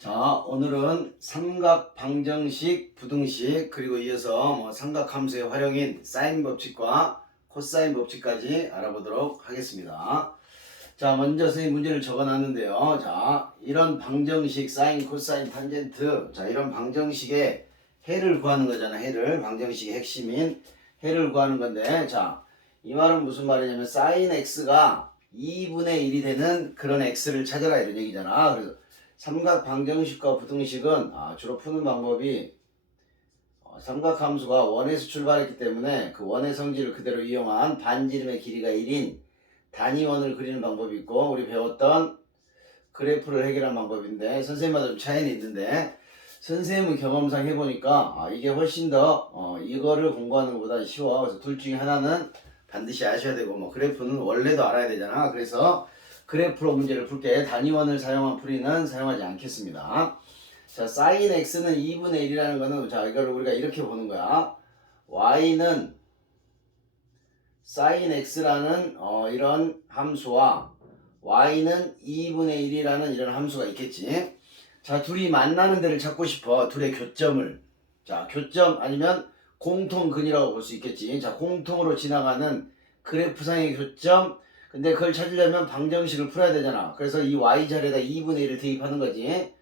자, 오늘은 삼각 방정식, 부등식, 그리고 이어서 삼각함수의 활용인 사인 법칙과 코사인 법칙까지 알아보도록 하겠습니다. 자, 먼저 선생님 문제를 적어놨는데요. 자, 이런 방정식, 사인, 코사인, 탄젠트, 자, 이런 방정식의 해를 구하는 거잖아. 해를, 방정식의 핵심인 해를 구하는 건데, 자, 이 말은 무슨 말이냐면 사인 x가 2분의 1이 되는 그런 x를 찾아라 이런 얘기잖아. 그래서 삼각 방정식과 부등식은 주로 푸는 방법이 삼각함수가 원에서 출발했기 때문에 그 원의 성질을 그대로 이용한 반지름의 길이가 1인 단위원을 그리는 방법이 있고, 우리 배웠던 그래프를 해결하는 방법인데 선생님마다 좀 차이는 있는데, 선생님은 경험상 해보니까 이게 훨씬 더 이거를 공부하는 것보다 쉬워. 그래서 둘 중에 하나는 반드시 아셔야 되고, 그래프는 원래도 알아야 되잖아. 그래서 그래프로 문제를 풀게 단위원을 사용한 풀이는 사용하지 않겠습니다. 자, sin x는 2분의 1이라는 거는, 자, 이걸 우리가 이렇게 보는 거야. y는 sin x라는 이런 함수와 y는 2분의 1이라는 이런 함수가 있겠지. 자, 둘이 만나는 데를 찾고 싶어. 둘의 교점을. 자, 교점 아니면 공통근이라고 볼 수 있겠지. 자, 공통으로 지나가는 그래프상의 교점. 근데 그걸 찾으려면 방정식을 풀어야 되잖아. 그래서 이 y자리에다 2분의 1을 대입하는 거지.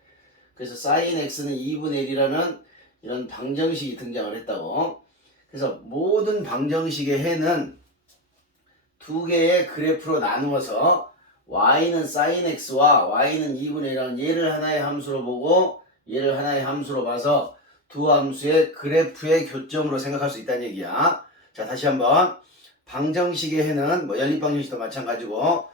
그래서 sin x는 2분의 1이라는 이런 방정식이 등장을 했다고. 그래서 모든 방정식의 해는 두 개의 그래프로 나누어서 y는 sin x와 y는 2분의 1이라는 얘를 하나의 함수로 보고 얘를 하나의 함수로 봐서 두 함수의 그래프의 교점으로 생각할 수 있다는 얘기야. 자, 다시 한번. 방정식의 해는 연립방정식도 마찬가지고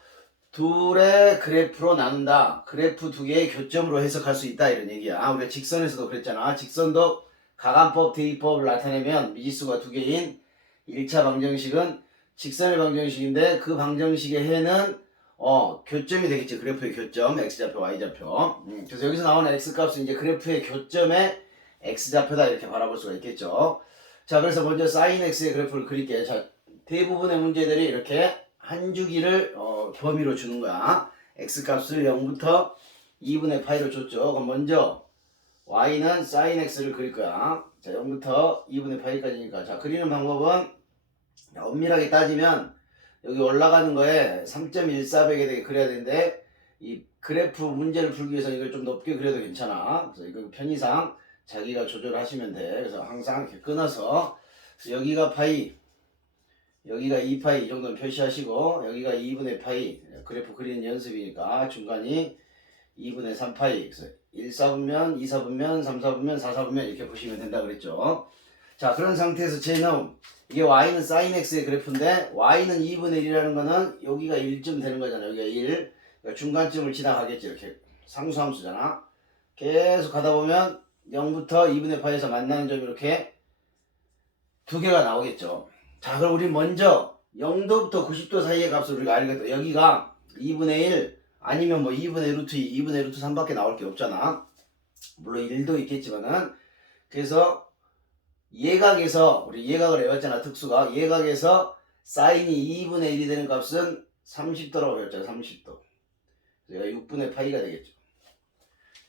둘의 그래프로 나눈다. 그래프 두 개의 교점으로 해석할 수 있다 이런 얘기야. 우리가 직선에서도 그랬잖아. 직선도 가간법, 대입법을 나타내면 미지수가 두 개인 1차 방정식은 직선의 방정식인데 그 방정식의 해는 교점이 되겠지. 그래프의 교점, x좌표, y좌표. 그래서 여기서 나오는 x값은 이제 그래프의 교점의 x좌표다 이렇게 바라볼 수가 있겠죠. 자, 그래서 먼저 sin x의 그래프를 그릴게. 자, 대부분의 문제들이 이렇게 한 주기를 범위로 주는 거야. x값을 0부터 2분의 파이로 줬죠. 그럼 먼저 y는 sin x를 그릴 거야. 자, 0부터 2분의 파이까지니까. 자, 그리는 방법은 엄밀하게 따지면 여기 올라가는 거에 3.14배에 되게 그려야 되는데, 이 그래프 문제를 풀기 위해서 이걸 좀 높게 그려도 괜찮아. 그래서 이거 편의상 자기가 조절하시면 돼. 그래서 항상 이렇게 끊어서 여기가 파이, 여기가 2파이 이 정도는 표시하시고, 여기가 2분의 파이, 그래프 그리는 연습이니까 중간이 2분의 3파이, 그래서 1, 4분면, 2, 4분면, 3, 4분면, 4, 4분면 이렇게 보시면 된다 그랬죠. 자, 그런 상태에서 쟤는 이게 y는 sin x의 그래프인데 y는 2분의 1이라는 거는 여기가 1쯤 되는 거잖아. 여기가 1, 그러니까 중간쯤을 지나가겠지. 이렇게 상수함수잖아. 계속 가다 보면 0부터 2분의 파이에서 만나는 점이 이렇게 두 개가 나오겠죠. 자, 그럼 우리 먼저 0도부터 90도 사이의 값을 우리가 알겠다. 여기가 2분의 1 아니면 2분의 루트 2, 2분의 루트 3밖에 나올 게 없잖아. 물론 1도 있겠지만은. 그래서 예각에서, 우리 예각을 외웠잖아. 특수가 예각에서 사인이 2분의 1이 되는 값은 30도라고 배웠잖아. 30도. 그래서 6분의 파이가 되겠죠.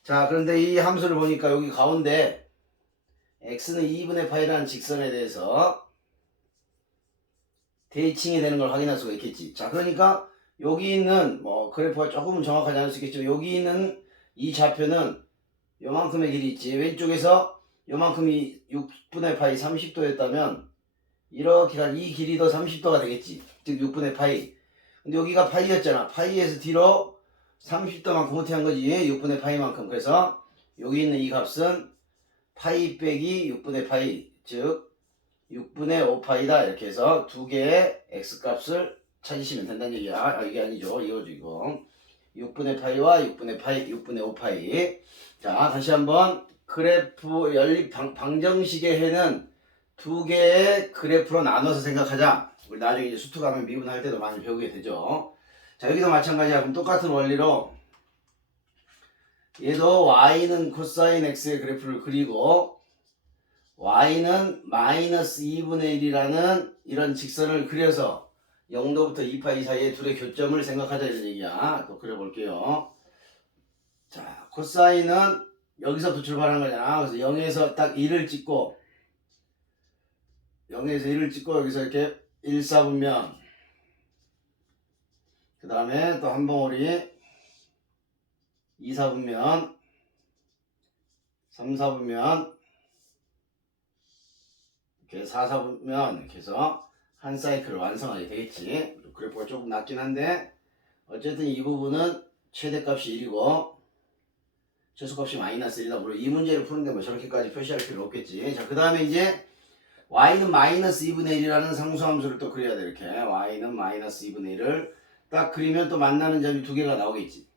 자, 그런데 이 함수를 보니까 여기 가운데 x는 2분의 파이라는 직선에 대해서 대칭이 되는 걸 확인할 수가 있겠지. 자, 그러니까 여기 있는 그래프가 조금은 정확하지 않을 수 있겠지만 여기 있는 이 좌표는 요만큼의 길이 있지. 왼쪽에서 요만큼이 6분의 파이 30도였다면 이렇게 간 이 길이도 30도가 되겠지. 즉 6분의 파이. 근데 여기가 파이였잖아. 파이에서 뒤로 30도만큼 후퇴한 거지. 6분의 파이만큼. 그래서 여기 있는 이 값은 파이 빼기 6분의 파이, 즉 6분의 5파이다. 이렇게 해서 두 개의 x값을 찾으시면 된다는 얘기야. 이게 아니죠. 이거죠, 이거. 6분의 파이와 6분의 파이, 6분의 5파이. 자, 다시 한번. 그래프 연립 방정식의 해는 두 개의 그래프로 나눠서 생각하자. 우리 나중에 이제 수투 가면 미분할 때도 많이 배우게 되죠. 자, 여기도 마찬가지야. 그럼 똑같은 원리로 얘도 y는 코사인 x의 그래프를 그리고 y는 마이너스 2분의 1이라는 이런 직선을 그려서 0도부터 2파이 사이의 둘의 교점을 생각하자 이런 얘기야. 또 그려볼게요. 자, 코사인은 여기서부터 출발하는 거잖아. 그래서 0에서 딱 1을 찍고 0에서 1을 찍고 여기서 이렇게 1, 4분면 그 다음에 또 한 벙어리 2, 4분면 3, 4분면 이렇게 4, 4분면 이렇게 해서 한 사이클을 완성하게 되겠지. 그래프가 조금 낮긴 한데 어쨌든 이 부분은 최대값이 1이고 최소값이 마이너스 1이다. 물론 이 문제를 푸는데 뭐 저렇게까지 표시할 필요 없겠지. 자, 그 다음에 이제 y는 마이너스 2분의 1이라는 상수함수를 또 그려야 돼. 이렇게 y는 마이너스 2분의 1을 딱 그리면 또 만나는 점이 두 개가 나오겠지.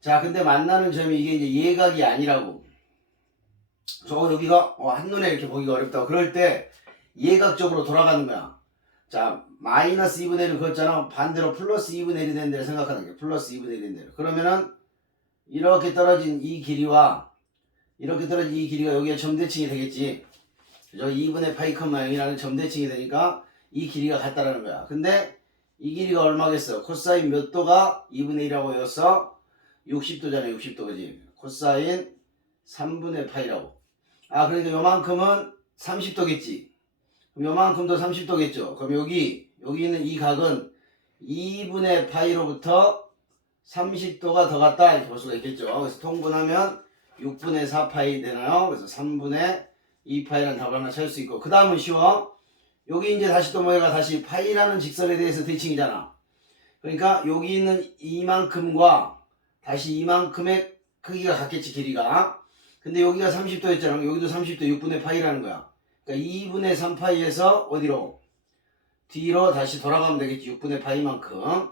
자, 근데 만나는 점이 이게 이제 예각이 아니라고. 그래서 여기가 한눈에 이렇게 보기가 어렵다고. 그럴 때 예각적으로 돌아가는 거야. 자, 마이너스 2분의 1을 그었잖아. 반대로 플러스 2분의 1이 된 데를 생각하는 게 플러스 2분의 1이 된 데를. 그러면은 이렇게 떨어진 이 길이와 이렇게 떨어진 이 길이가 여기가 점대칭이 되겠지. 그죠? 2분의 파이 컴마 0이라는 점대칭이 되니까 이 길이가 같다라는 거야. 근데 이 길이가 얼마겠어? 코사인 몇 도가 2분의 1이라고 외웠어? 60도잖아. 60도 그지? 코사인 3분의 파이라고. 아, 그러니까 요만큼은 30도겠지. 그럼 요만큼도 30도겠죠. 그럼 여기 있는 이 각은 2분의 파이로부터 30도가 더 갔다 이렇게 볼 수가 있겠죠. 그래서 통분하면 6분의 4파이 되나요? 그래서 3분의 2파이라는 답을 하나 찾을 수 있고, 그 다음은 쉬워. 여기 이제 다시 또 뭐가 다시 파이라는 직선에 대해서 대칭이잖아. 그러니까 여기 있는 이만큼과 다시 이만큼의 크기가 같겠지, 길이가. 근데 여기가 30도였잖아. 여기도 30도 6분의 파이라는 거야. 그러니까 2분의 3파이에서 어디로? 뒤로 다시 돌아가면 되겠지. 6분의 파이만큼.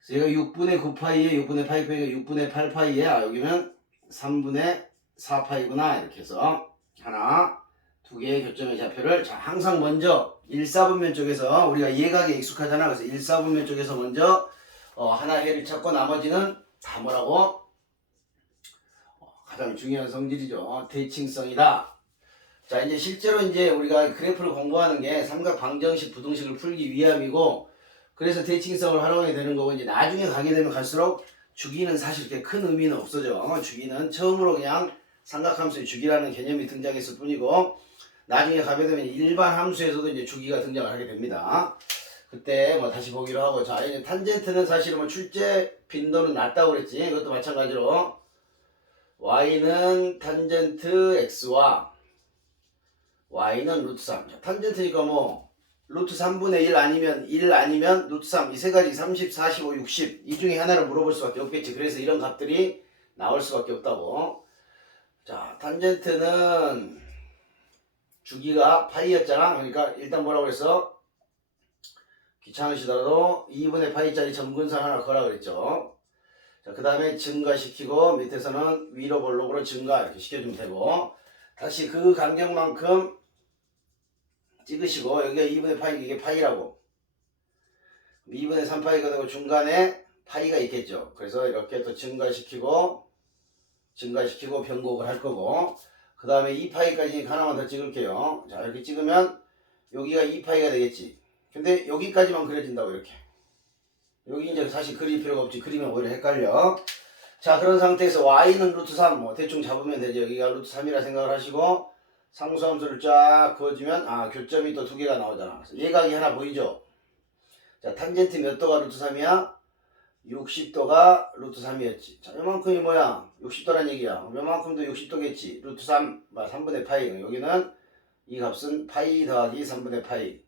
그래서 얘가 6분의 9파이에 6분의 파이가 6분의 8파이에 여기면 3분의 4파이구나. 이렇게 해서 하나, 두 개의 교점의 좌표를 항상 먼저 1, 4분면 쪽에서 우리가 예각에 익숙하잖아. 그래서 1, 4분면 쪽에서 먼저 하나 해를 찾고 나머지는 다 뭐라고? 가장 중요한 성질이죠. 대칭성이다. 자, 이제 실제로 이제 우리가 그래프를 공부하는 게 삼각 방정식 부등식을 풀기 위함이고, 그래서 대칭성을 활용하게 되는 거고, 이제 나중에 가게 되면 갈수록 주기는 사실 그렇게 큰 의미는 없어져. 주기는 처음으로 그냥 삼각함수의 주기라는 개념이 등장했을 뿐이고, 나중에 가게 되면 일반 함수에서도 이제 주기가 등장을 하게 됩니다. 그때 뭐 다시 보기로 하고, 자, 이제 탄젠트는 사실은 뭐 출제 빈도는 낮다고 그랬지. 이것도 마찬가지로 y는 탄젠트 x와 y는 루트 3. 자, 탄젠트니까 뭐 루트 3분의 1 아니면 1 아니면 루트 3. 이 세 가지 30, 45, 60. 이 중에 하나를 물어볼 수밖에 없겠지. 그래서 이런 값들이 나올 수밖에 없다고. 자, 탄젠트는 주기가 파이였잖아. 그러니까 일단 뭐라고 그랬어? 귀찮으시더라도 2분의 파이짜리 점근상 하나 거라 그랬죠. 자, 그 다음에 증가시키고 밑에서는 위로 볼록으로 증가 이렇게 시켜주면 되고, 다시 그 간격만큼 찍으시고, 여기가 2분의 파이, 이게 파이라고. 2분의 3파이가 되고 중간에 파이가 있겠죠. 그래서 이렇게 또 증가시키고 변곡을 할 거고, 그 다음에 2파이까지 하나만 더 찍을게요. 자, 이렇게 찍으면 여기가 2파이가 되겠지. 근데 여기까지만 그려진다고. 이렇게 여기 이제 사실 그릴 필요가 없지. 그리면 오히려 헷갈려. 자, 그런 상태에서 y는 루트 3 뭐 대충 잡으면 되죠. 여기가 루트 3이라 생각을 하시고 상수함수를 쫙 그어주면 교점이 또 두 개가 나오잖아. 그래서 예각이 하나 보이죠. 자, 탄젠트 몇 도가 루트 3이야? 60도가 루트 3이었지. 자, 요만큼이 뭐야? 60도란 얘기야. 요만큼도 60도겠지. 루트 3, 3분의 파이. 여기는 이 값은 파이 더하기 3분의 파이.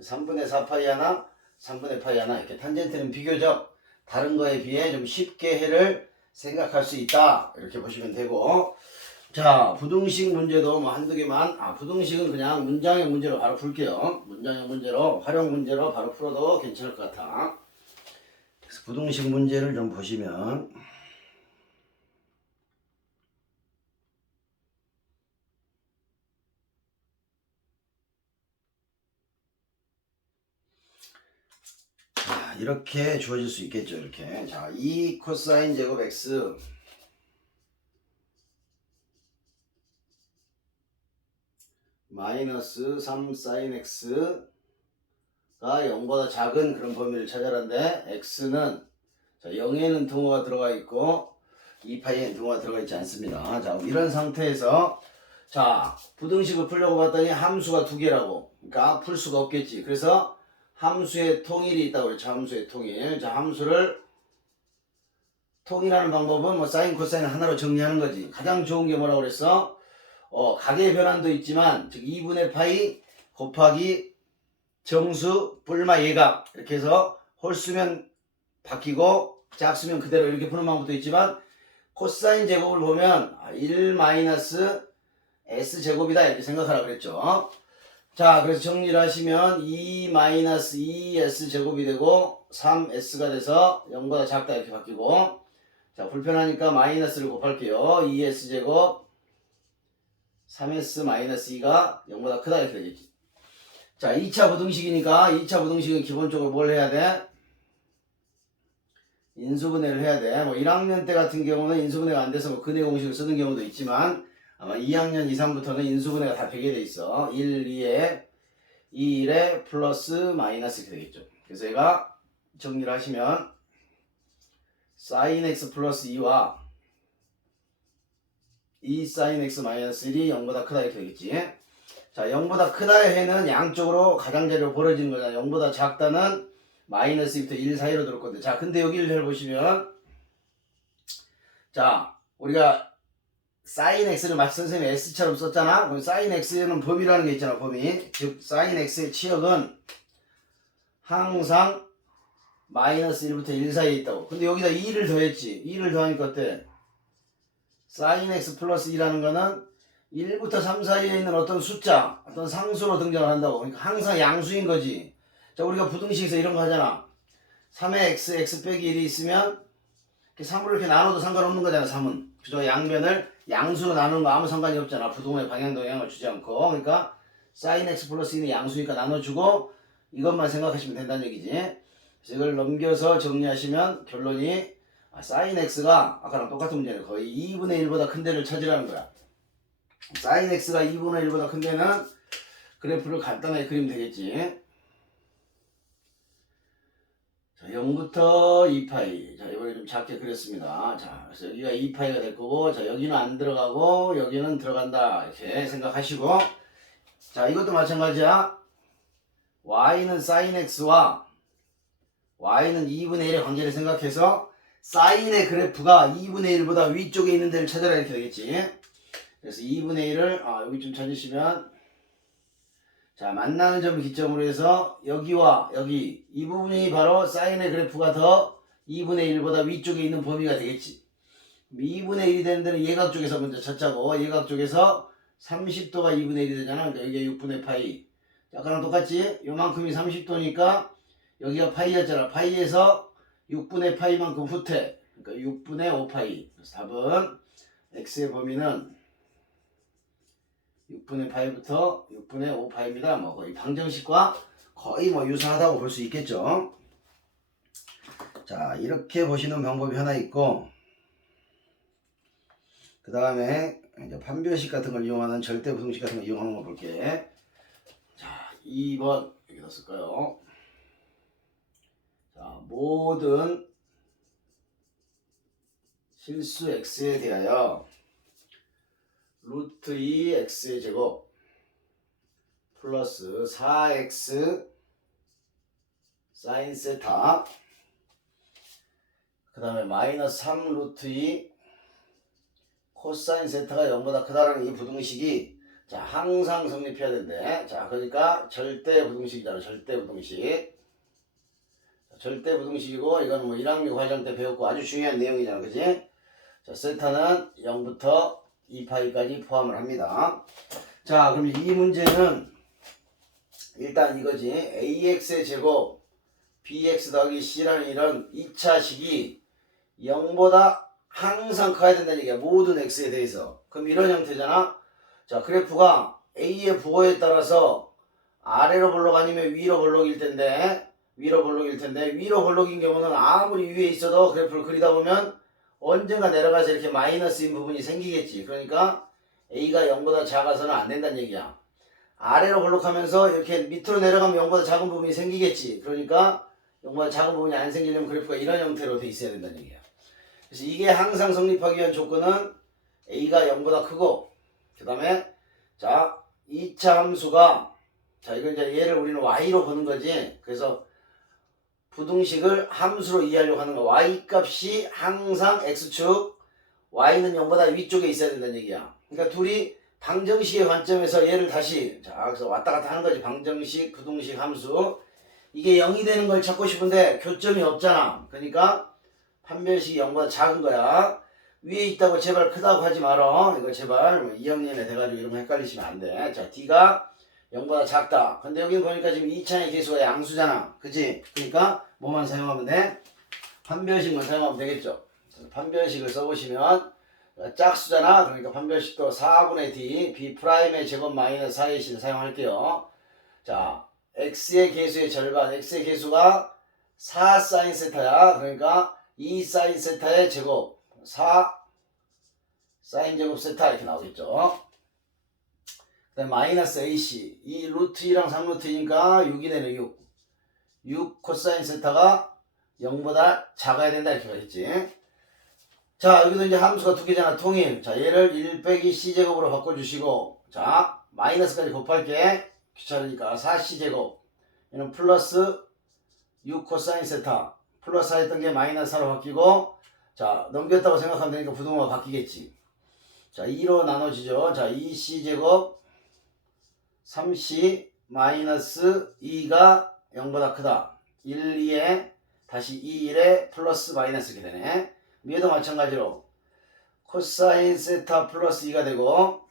3분의 4파이 하나, 3분의 파이 하나. 이렇게 탄젠트는 비교적 다른 거에 비해 좀 쉽게 해를 생각할 수 있다. 이렇게 보시면 되고. 자, 부등식 문제도 뭐 한두 개만. 부등식은 그냥 문장의 문제로 바로 풀게요. 문장의 문제로, 활용 문제로 바로 풀어도 괜찮을 것 같아. 그래서 부등식 문제를 좀 보시면, 자, 이렇게 주어질 수 있겠죠. 이렇게. 자, 2 코사인 제곱 x 마이너스 3 사인 x가 0보다 작은 그런 범위를 찾아라는데, x는 자, 0에는 등호가 들어가 있고 2파이에 등호가 들어가 있지 않습니다. 자, 이런 상태에서 자, 부등식을 풀려고 봤더니 함수가 두 개라고. 그러니까 풀 수가 없겠지. 그래서 함수의 통일이 있다고 그랬죠. 함수의 통일. 자, 함수를 통일하는 방법은 뭐 사인, 코사인 하나로 정리하는 거지. 가장 좋은 게 뭐라고 그랬어? 각의 변환도 있지만 즉 2분의 파이 곱하기 정수 뿔마 예각 이렇게 해서 홀수면 바뀌고 짝수면 그대로 이렇게 푸는 방법도 있지만 코사인 제곱을 보면 1 마이너스 s 제곱이다 이렇게 생각하라 그랬죠. 자, 그래서 정리를 하시면 2 마이너스 2s 제곱이 되고 3s가 돼서 0보다 작다 이렇게 바뀌고, 자, 불편하니까 마이너스를 곱할게요. 2s 제곱 3s 마이너스 2가 0보다 크다 이렇게 되겠지. 자, 2차 부등식이니까 2차 부등식은 기본적으로 뭘 해야 돼? 인수분해를 해야 돼. 뭐 1학년 때 같은 경우는 인수분해가 안 돼서 뭐 근해 공식을 쓰는 경우도 있지만 아마 2학년 이상부터는 인수분해가 다 되게 돼 있어. 1, 2에 2, 1에 플러스 마이너스 이렇게 되겠죠. 그래서 얘가 정리를 하시면 sin x 플러스 2와 2 sin x 마이너스 1이 0보다 크다 이렇게 되겠지. 자, 0보다 크다의 해는 양쪽으로 가장자리로 벌어지는 거잖아. 0보다 작다는 마이너스 2부터 1 사이로 들었거든. 자, 근데 여기를 잘 보시면 자, 우리가 sin x를 마치 선생님이 s처럼 썼잖아. 그럼 sin x는 범위라는 게 있잖아. 범위. 즉 sin x의 치역은 항상 마이너스 1부터 1 사이에 있다고. 근데 여기다 2를 더했지. 2를 더하니까 어때? sin x 플러스 2라는 거는 1부터 3 사이에 있는 어떤 숫자, 어떤 상수로 등장을 한다고. 그러니까 항상 양수인 거지. 자, 우리가 부등식에서 이런 거 하잖아. 3의 x 빼기 1이 있으면 3으로 이렇게 나눠도 상관없는 거잖아. 3은. 그죠? 양변을 양수로 나누는 거 아무 상관이 없잖아. 부동의 방향도 영향을 주지 않고. 그러니까 sin x 플러스 2는 양수니까 나눠주고 이것만 생각하시면 된다는 얘기지. 그래서 이걸 넘겨서 정리하시면 결론이 sin x가 아까랑 똑같은 문제네. 거의 2분의 1보다 큰 데를 찾으라는 거야. sin x가 2분의 1보다 큰 데는 그래프를 간단하게 그리면 되겠지. 자, 0부터 2파이. 자, 이번에 좀 작게 그렸습니다. 자, 그래서 여기가 2파이가 될 거고, 자, 여기는 안 들어가고, 여기는 들어간다. 이렇게 생각하시고, 자, 이것도 마찬가지야. y는 sin x와 y는 2분의 1의 관계를 생각해서 sin의 그래프가 2분의 1보다 위쪽에 있는 데를 찾아라 이렇게 되겠지. 그래서 2분의 1을 여기 좀 찾으시면 자, 만나는 점을 기점으로 해서 여기와 여기 이 부분이 바로 사인의 그래프가 더 2분의 1보다 위쪽에 있는 범위가 되겠지. 2분의 1이 되는 데는 예각 쪽에서 먼저 찾자고. 예각 쪽에서 30도가 2분의 1이 되잖아. 그러니까 여기가 6분의 파이. 아까랑 똑같지? 요만큼이 30도니까 여기가 파이였잖아. 파이에서 6분의 파이만큼 후퇴. 그러니까 6분의 5파이. 그래서 답은 x의 범위는 6분의 파이부터 6분의 5파이입니다. 뭐 거의 방정식과 거의 뭐 유사하다고 볼 수 있겠죠. 자, 이렇게 보시는 방법이 하나 있고, 그 다음에 이제 판별식 같은 걸 이용하는 절대 부등식 같은 걸 이용하는 거 볼게. 자, 2번 여기다 쓸까요? 자, 모든 실수 x에 대하여 루트 2 x의 제곱 플러스 4x 사인 세타 그 다음에 마이너스 3 루트 2 코사인 세타가 0보다 크다라는 이 부등식이 자 항상 성립해야 된대. 자, 그러니까 절대 부등식이잖아. 절대 부등식. 절대 부등식이고 이거는 뭐 1학년 과정 때 배웠고 아주 중요한 내용이잖아. 그지? 자, 세타는 0부터 2파이까지 포함을 합니다. 자, 그럼 이 문제는 일단 이거지. ax의 제곱 bx 더하기 c라는 이런 2차식이 0보다 항상 커야 된다는 얘기야. 모든 x에 대해서. 그럼 이런 형태잖아. 자, 그래프가 a의 부호에 따라서 아래로 볼록 아니면 위로 볼록일 텐데 위로 볼록인 경우는 아무리 위에 있어도 그래프를 그리다 보면 언젠가 내려가서 이렇게 마이너스인 부분이 생기겠지. 그러니까 a가 0보다 작아서는 안 된다는 얘기야. 아래로 볼록하면서 이렇게 밑으로 내려가면 0보다 작은 부분이 생기겠지. 그러니까 0보다 작은 부분이 안 생기려면 그래프가 이런 형태로 돼 있어야 된다는 얘기야. 그래서 이게 항상 성립하기 위한 조건은 a가 0보다 크고, 그 다음에 자 2차 함수가, 자 이거 이제 얘를 우리는 y로 보는 거지. 그래서 부등식을 함수로 이해하려고 하는 거. y 값이 항상 x축, y는 0보다 위쪽에 있어야 된다는 얘기야. 그러니까 둘이 방정식의 관점에서 얘를 다시, 자 그래서 왔다 갔다 하는 거지. 방정식, 부등식, 함수. 이게 0이 되는 걸 찾고 싶은데 교점이 없잖아. 그러니까 판별식이 0보다 작은 거야. 위에 있다고 제발 크다고 하지 말어. 이거 제발 뭐 2학년에 돼가지고 이런 거 헷갈리시면 안 돼. 자 D가 0보다 작다. 근데 여기 보니까 지금 2차의 계수가 양수잖아. 그치? 그러니까 뭐만 사용하면 돼? 판별식만 사용하면 되겠죠. 판별식을 써보시면 짝수잖아. 그러니까 판별식도 4분의 D B'의 제곱 마이너스 4의 C를 사용할게요. 자 X의 계수의 절반, X의 계수가 4 사인 세타야. 그러니까 2 사인 세타의 제곱 4 사인 제곱 세타 이렇게 나오겠죠. 그 다음에 마이너스 AC, 이 루트 2랑 3루트니까 6이 되네. 6 코사인 세타가 0보다 작아야 된다 이렇게 가겠지. 자 여기도 이제 함수가 두 개잖아. 통일. 자 얘를 1 빼기 c제곱으로 바꿔주시고, 자 마이너스까지 곱할게. 귀찮으니까 4c제곱, 얘는 플러스 6 코사인 세타, 플러스 4 했던 게 마이너스 4로 바뀌고, 자 넘겼다고 생각하면 되니까 부동호가 바뀌겠지. 자 2로 나눠지죠. 자 2c제곱 3c 마이너스 2가 0보다 크다. 1, 2에 다시 2, 1에 플러스 마이너스 이렇게 되네. 위에도 마찬가지로 코사인 세타 플러스 2가 되고,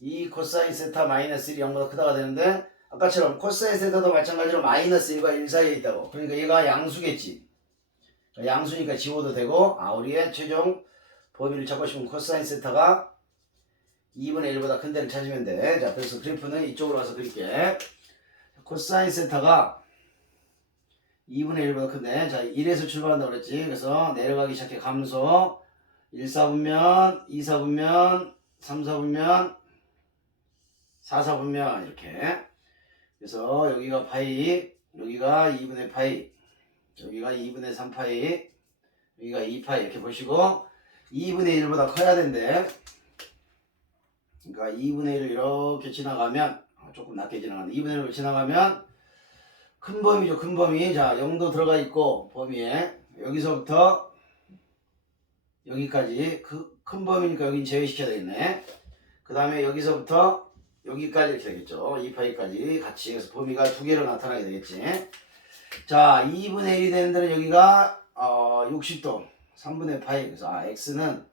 2 코사인 세타 마이너스 1이 0보다 크다가 되는데, 아까처럼 코사인 세타도 마찬가지로 마이너스 1과 1 사이에 있다고. 그러니까 얘가 양수겠지. 양수니까 지워도 되고, 우리의 최종 범위를 찾고 싶으면 코사인 세타가 2분의 1보다 큰 데를 찾으면 돼. 자, 그래서 그래프는 이쪽으로 와서 그릴게. 코사인 세타가 2분의 1보다 큰데, 자 1에서 출발한다고 그랬지. 그래서 내려가기 시작해. 감소 1, 4분면 2, 4분면 3, 4분면 4, 4분면 이렇게. 그래서 여기가 파이, 여기가 2분의 파이, 여기가 2분의 3파이, 여기가 2파이 이렇게 보시고, 2분의 1보다 커야 된대. 그러니까 2분의 1을 이렇게 지나가면, 조금 낮게 지나가는데 2분의 1을 지나가면 큰 범위죠. 큰 범위. 자 0도 들어가 있고 범위에 여기서부터 여기까지 큰 범위니까 여긴 제외시켜야 되겠네. 그 다음에 여기서부터 여기까지 이렇게 되겠죠. 2파이까지 같이. 그래서 범위가 두 개로 나타나게 되겠지. 자 2분의 1이 되는 데는 여기가 60도 3분의 파이. 그래서 x는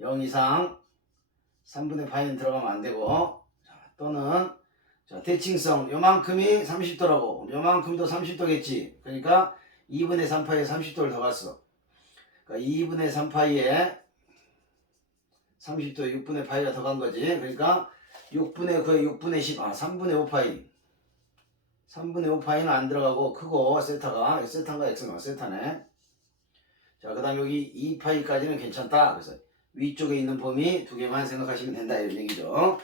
0 이상 3분의 파이는 들어가면 안 되고, 자, 또는 자 대칭성 요만큼이 30도라고, 요만큼도 30도겠지. 그러니까 2분의 3파이에 30도를 더 갔어. 그러니까 2분의 3파이에 30도 6분의 파이가 더 간 거지. 그러니까 6분의 9에 6분의 10, 3분의 5파이. 3분의 5파이는 안 들어가고 크고, 세타가 세타인가 x가 세타네. 자 그 다음 여기 2파이까지는 괜찮다. 그래서 위쪽에 있는 범위 두 개만 생각하시면 된다 이런 얘기죠.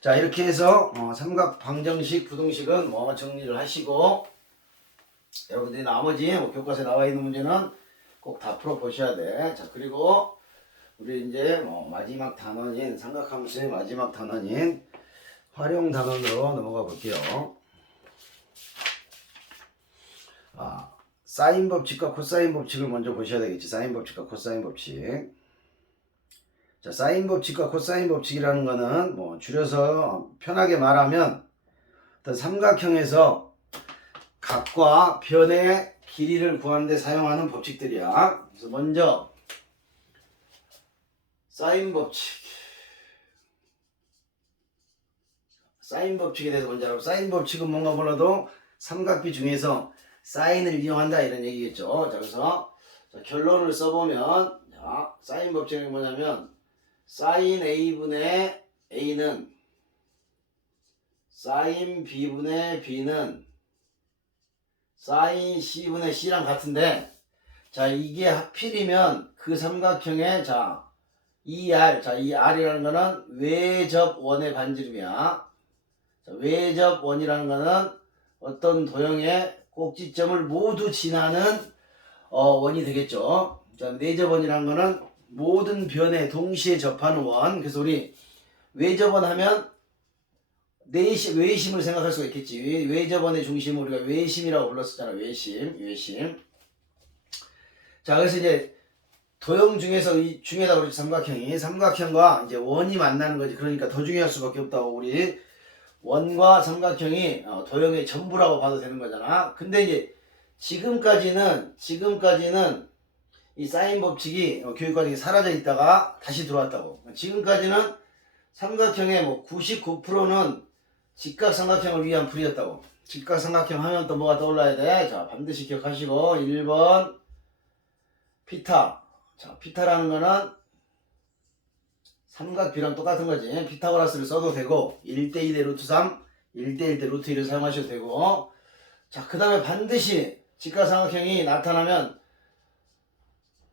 자 이렇게 해서 삼각 방정식 부등식은 뭐 정리를 하시고, 여러분들이 나머지 교과서에 나와 있는 문제는 꼭 다 풀어 보셔야 돼. 자 그리고 우리 이제 마지막 단원인, 삼각함수의 마지막 단원인 활용 단원으로 넘어가 볼게요. 사인 법칙과 코사인 법칙을 먼저 보셔야 되겠지. 사인 법칙과 코사인 법칙. 자, 사인 법칙과 코사인 법칙이라는 거는 뭐 줄여서 편하게 말하면 어떤 삼각형에서 각과 변의 길이를 구하는 데 사용하는 법칙들이야. 그래서 먼저 사인 법칙. 사인 법칙에 대해서 먼저 알아보고, 사인 법칙은 뭔가 몰라도 삼각비 중에서 사인을 이용한다 이런 얘기겠죠. 자, 그래서 결론을 써보면, 자, 사인 법칙이 뭐냐면 사인 A분의 A는 사인 B분의 B는 사인 C분의 C랑 같은데, 자 이게 하필이면 그 삼각형의 이 R, 이 R이라는 거는 외접원의 반지름이야. 자, 외접원이라는 거는 어떤 도형의 꼭지점을 모두 지나는 원이 되겠죠. 자, 내접원이란 거는 모든 변에 동시에 접하는 원. 그래서 우리 외접원 하면 외심을 생각할 수가 있겠지. 외접원의 중심을 우리가 외심이라고 불렀었잖아. 외심. 자, 그래서 이제 도형 중에서 이 중에다 그렇지 삼각형과 이제 원이 만나는 거지. 그러니까 더 중요할 수밖에 없다고. 우리 원과 삼각형이 도형의 전부라고 봐도 되는 거잖아. 근데 이제 지금까지는 이 사인 법칙이 교육 과정에 사라져 있다가 다시 들어왔다고. 지금까지는 삼각형의 뭐 99%는 직각삼각형을 위한 풀이였다고. 직각삼각형 하면 또 뭐가 떠올라야 돼? 자, 반드시 기억하시고 1번 피타. 자, 피타라는 거는 삼각비랑 똑같은 거지. 피타고라스를 써도 되고 1대2 대 루트 3, 1대1 대 루트 1을 사용하셔도 되고. 자, 그 다음에 반드시 직각삼각형이 나타나면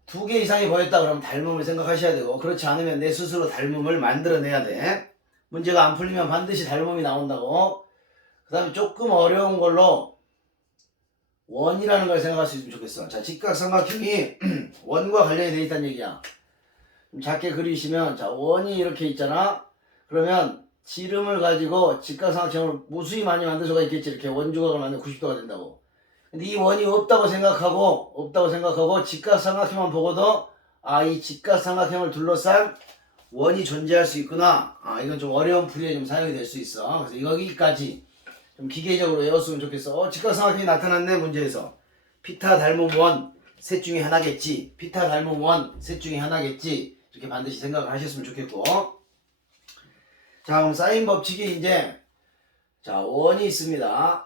2개 이상이 보였다 그러면 닮음을 생각하셔야 되고, 그렇지 않으면 내 스스로 닮음을 만들어내야 돼. 문제가 안 풀리면 반드시 닮음이 나온다고. 그 다음에 조금 어려운 걸로 원이라는 걸 생각할 수 있으면 좋겠어. 자, 직각삼각형이 원과 관련이 되어 있다는 얘기야. 좀 작게 그리시면, 자, 원이 이렇게 있잖아. 그러면 지름을 가지고 직각삼각형을 무수히 많이 만들 수가 있겠지. 이렇게 원주각을 만들면 90도가 된다고. 근데 이 원이 없다고 생각하고 직각삼각형만 보고도 이 직각삼각형을 둘러싼 원이 존재할 수 있구나. 이건 좀 어려운 풀이에 좀 사용이 될 수 있어. 그래서 여기까지 좀 기계적으로 외웠으면 좋겠어. 직각삼각형이 나타났네. 문제에서 피타 닮은 원 셋 중에 하나겠지. 피타 닮은 원 셋 중에 하나겠지. 이렇게 반드시 생각을 하셨으면 좋겠고. 자, 그럼 사인 법칙이 이제 자, 원이 있습니다.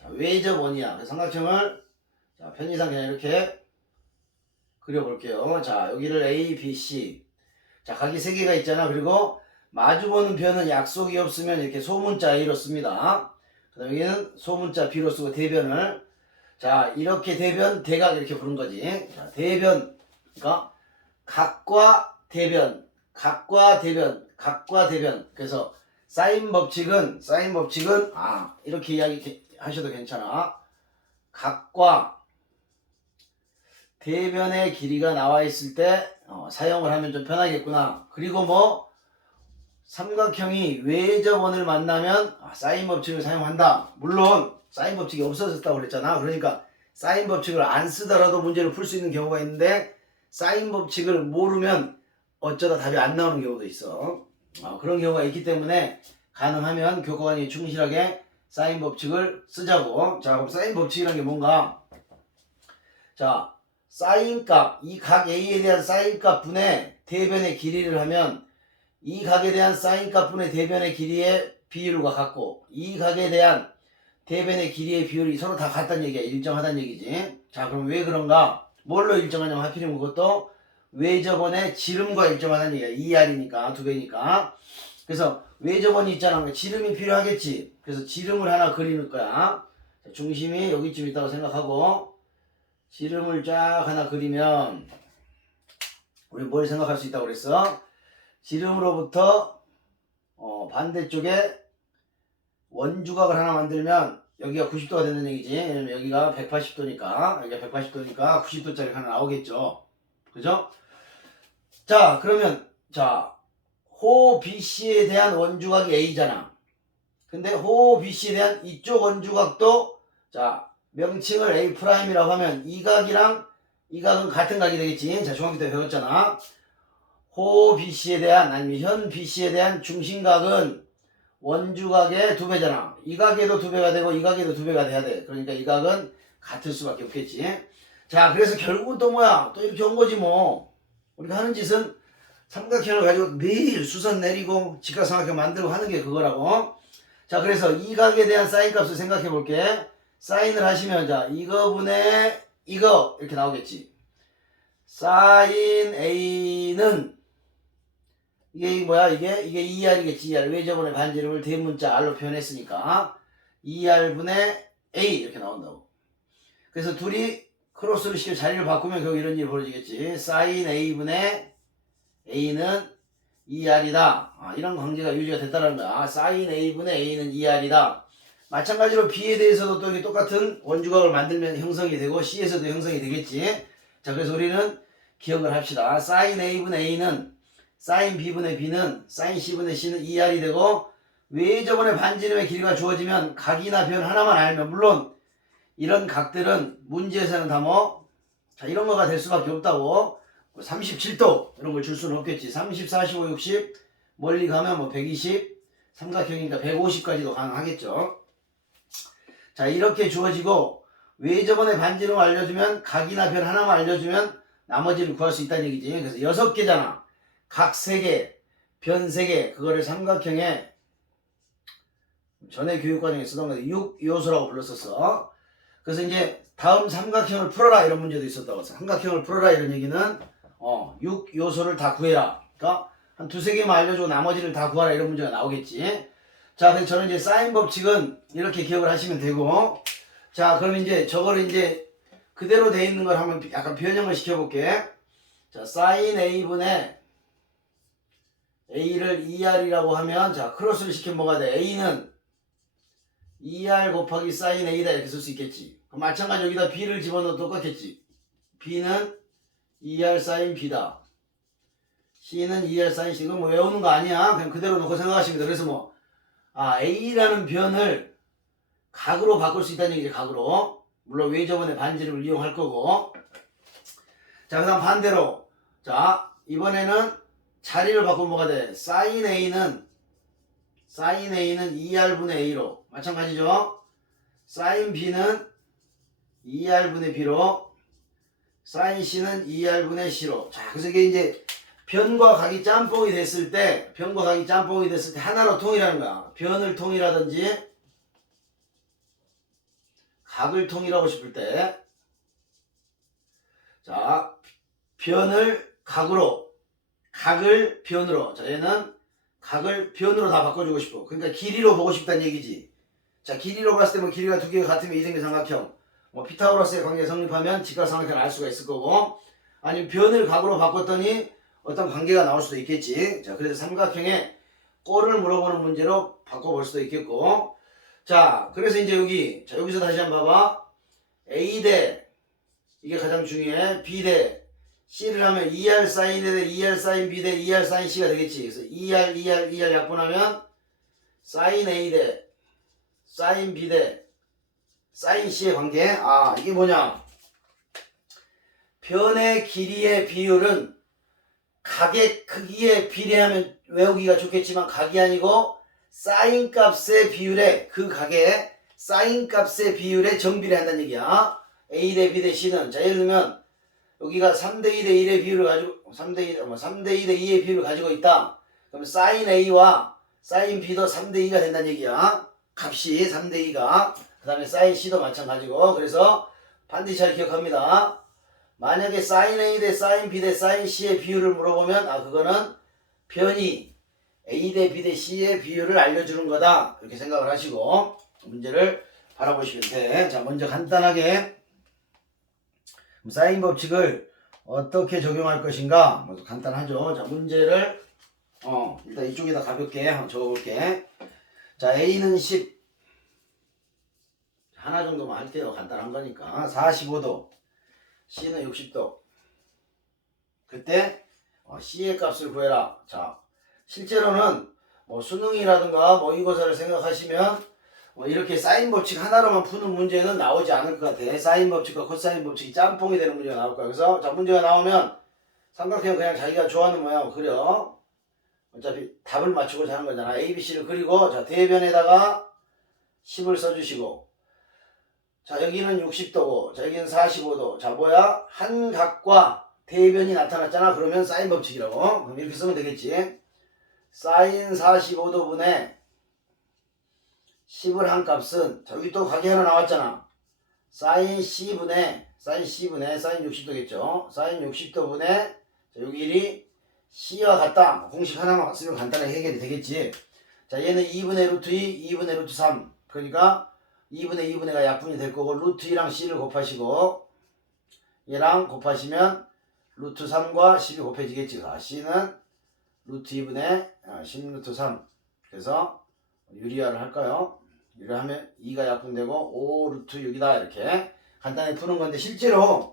자, 외접 원이야. 삼각형을 자, 편의상 그냥 이렇게 그려볼게요. 자, 여기를 A, B, C. 자, 각이 3개가 있잖아. 그리고 마주보는 변은 약속이 없으면 이렇게 소문자 A로 씁니다. 그 다음에 여기는 소문자 B로 쓰고 대변을. 자, 이렇게 대변, 대각 이렇게 부른 거지. 자, 대변. 그러니까 각과 대변. 그래서 사인 법칙은 이렇게 이야기 하셔도 괜찮아. 각과 대변의 길이가 나와 있을 때 사용을 하면 좀 편하겠구나. 그리고 뭐 삼각형이 외접원을 만나면 사인 법칙을 사용한다. 물론 사인 법칙이 없어졌다고 그랬잖아. 그러니까 사인 법칙을 안 쓰더라도 문제를 풀 수 있는 경우가 있는데, 사인 법칙을 모르면 어쩌다 답이 안 나오는 경우도 있어. 그런 경우가 있기 때문에 가능하면 교과관이 충실하게 사인 법칙을 쓰자고. 자, 그럼 사인 법칙이라는 게 뭔가? 자, 사인값, 이 각 A에 대한 사인값 분의 대변의 길이를 하면 이 각에 대한 사인값 분의 대변의 길이의 비율과 같고, 이 각에 대한 대변의 길이의 비율이 서로 다 같다는 얘기야. 일정하다는 얘기지. 자, 그럼 왜 그런가? 뭘로 일정하냐면 하필이면 그것도 외접원의 지름과 일정하다는 얘기야. 2R이니까 2배니까. 그래서 외접원이 있잖아. 지름이 필요하겠지. 그래서 지름을 하나 그리는 거야. 자, 중심이 여기쯤 있다고 생각하고 지름을 쫙 하나 그리면 우리 뭘 생각할 수 있다고 그랬어? 지름으로부터 반대쪽에 원주각을 하나 만들면 여기가 90도가 된다는 얘기지. 왜냐면 여기가 180도니까 90도짜리 하나 나오겠죠. 그죠? 자, 그러면 자, 호 BC에 대한 원주각이 A잖아. 근데 호 BC에 대한 이쪽 원주각도 자, 명칭을 A'이라고 하면 이 각이랑 이 각은 같은 각이 되겠지. 자, 중학교 때 배웠잖아. 호 BC에 대한 아니면 현 BC에 대한 중심각은 원주각의 2배잖아. 이 각에도 2배가 되고 이 각에도 2배가 돼야 돼. 그러니까 이 각은 같을 수밖에 없겠지. 자, 그래서 결국은 또 뭐야? 또 이렇게 온 거지 뭐. 우리가 하는 짓은 삼각형을 가지고 매일 수선 내리고 직각삼각형 만들고 하는 게 그거라고. 자, 그래서 이 각에 대한 사인 값을 생각해 볼게. 사인을 하시면 자, 이거분의 이거 이렇게 나오겠지. 사인 A는 이게 뭐야? 이게 2R이겠지. 2R. 외접원의 반지름을 대문자 R로 표현했으니까 2R분의 A 이렇게 나온다고. 그래서 둘이 크로스를 시켜 자리를 바꾸면 결국 이런 일이 벌어지겠지. 사인 A분의 A는 2R이다. 이런 관계가 유지가 됐다는 거야. 사인 A분의 A는 2R이다. 마찬가지로 B에 대해서도 또 이렇게 똑같은 원주각을 만들면 형성이 되고 C에서도 형성이 되겠지. 자, 그래서 우리는 기억을 합시다. 사인 A분의 A는 사인 B분의 B는 사인 C분의 C는 2R이 되고 외접원의 반지름의 길이가 주어지면 각이나 변 하나만 알면 물론 이런 각들은 문제에서는 다 자, 이런 거가 될 수밖에 없다고 37도 이런 걸 줄 수는 없겠지. 30, 45, 60 멀리 가면 120 삼각형이니까 150까지도 가능하겠죠. 자, 이렇게 주어지고 외접원의 반지름을 알려주면 각이나 변 하나만 알려주면 나머지를 구할 수 있다는 얘기지. 그래서 6개잖아. 각 3개, 변 3개, 그거를 삼각형에 전에 교육과정에 쓰던 건데 6요소라고 불렀었어. 그래서 이제 다음 삼각형을 풀어라 이런 문제도 있었다고 했어. 삼각형을 풀어라 이런 얘기는 6요소를 다 구해라. 그러니까 한 2-3개만 알려주고 나머지를 다 구하라 이런 문제가 나오겠지. 자, 그래서 저는 이제 사인 법칙은 이렇게 기억을 하시면 되고, 자, 그럼 이제 저거를 이제 그대로 돼 있는 걸 한번 약간 변형을 시켜볼게. 자, 사인 A분의 A를 2R이라고 하면, 자, 크로스를 시키면 뭐가 돼? A는 2R 곱하기 사인 A다 이렇게 쓸 수 있겠지. 그럼 마찬가지로 여기다 B를 집어넣어도 똑같겠지. B는 2R 사인 B다. C는 2R 사인 C. 이건 뭐 외우는 거 아니야. 그냥 그대로 놓고 생각하시면 돼. 그래서 A라는 변을 각으로 바꿀 수 있다는 얘기지. 각으로. 물론 외접원의 반지름을 이용할 거고. 자, 그 다음 반대로. 자, 이번에는 자리를 바꾸면 뭐가 돼? 사인 A는 2R분의 A로. 마찬가지죠. 사인 B는 2R분의 B로. 사인 C는 2R분의 C로. 자, 그래서 이게 이제 변과 각이 짬뽕이 됐을 때 하나로 통일하는 거야. 변을 통일하든지 각을 통일하고 싶을 때, 자, 변을 각으로, 각을 변으로. 자, 얘는 각을 변으로 다 바꿔주고 싶어. 그러니까 길이로 보고 싶다는 얘기지. 자, 길이로 봤을 때 길이가 2개가 같으면 이등변 삼각형. 피타고라스의 관계가 성립하면 직각삼각형을 알 수가 있을 거고, 아니면 변을 각으로 바꿨더니 어떤 관계가 나올 수도 있겠지. 자, 그래서 삼각형의 꼴을 물어보는 문제로 바꿔볼 수도 있겠고. 자, 그래서 이제 여기서 다시 한번 봐봐. A 대, 이게 가장 중요해. B 대 C를 하면 2R 사인 A 대 2R 사인 B 대 2R 사인 C가 되겠지. 그래서 2R 약분하면 사인 A 대 사인 B 대 사인 C의 관계. 이게 뭐냐. 변의 길이의 비율은 각의 크기에 비례하면 외우기가 좋겠지만 각이 아니고 사인 값의 비율에, 그 각의 사인 값의 비율에 정비례한다는 얘기야. A 대 B 대 C는, 자, 예를 들면 여기가 3대 2대 1의 비율을 가지고 3대 2대 2의 비율을 가지고 있다. 그럼 사인 A와 사인 B도 3대 2가 된다는 얘기야. 값이 3대 2가. 그 다음에 사인 C도 마찬가지고. 그래서 반드시 잘 기억합니다. 만약에 사인 A 대 사인 B 대 사인 C의 비율을 물어보면 그거는 변이 A 대 B 대 C의 비율을 알려주는 거다. 이렇게 생각을 하시고 문제를 바라보시면 돼. 자, 먼저 간단하게 사인 법칙을 어떻게 적용할 것인가 간단하죠. 자, 문제를 일단 이쪽에다 가볍게 한번 적어볼게. 자, A는 10 하나 정도만 할게요. 간단한 거니까. 45도, C는 60도. 그때 C의 값을 구해라. 자, 실제로는 수능이라든가 모의고사를 생각하시면 이렇게 사인 법칙 하나로만 푸는 문제는 나오지 않을 것 같아. 사인 법칙과 코사인 법칙이 짬뽕이 되는 문제가 나올 거야. 그래서 자, 문제가 나오면 삼각형 그냥 자기가 좋아하는 모양을 그려. 어차피 답을 맞추고 자는 거잖아. A, B, C를 그리고 자, 대변에다가 10을 써주시고, 자, 여기는 60도고 자, 여기는 45도. 자, 뭐야? 한 각과 대변이 나타났잖아. 그러면 사인 법칙이라고. 그럼 이렇게 쓰면 되겠지. 사인 45도분의 10을 한 값은, 자, 여기 또 각이 하나 나왔잖아. 사인 C분의 사인 60도겠죠. 사인 60도분의, 자, 여기 일이 C와 같다. 공식 하나만 쓰면 간단하게 해결이 되겠지. 자, 얘는 2분의 루트 2, 2분의 루트 3. 그러니까 2분의 2분의가 약분이 될 거고, 루트 2랑 C를 곱하시고, 얘랑 곱하시면 루트 3과 10이 곱해지겠지. C는 루트 2분의 10 루트 3. 그래서 유리화를 할까요? 유리하면 2가 약분되고 5 루트 6이다. 이렇게 간단히 푸는 건데, 실제로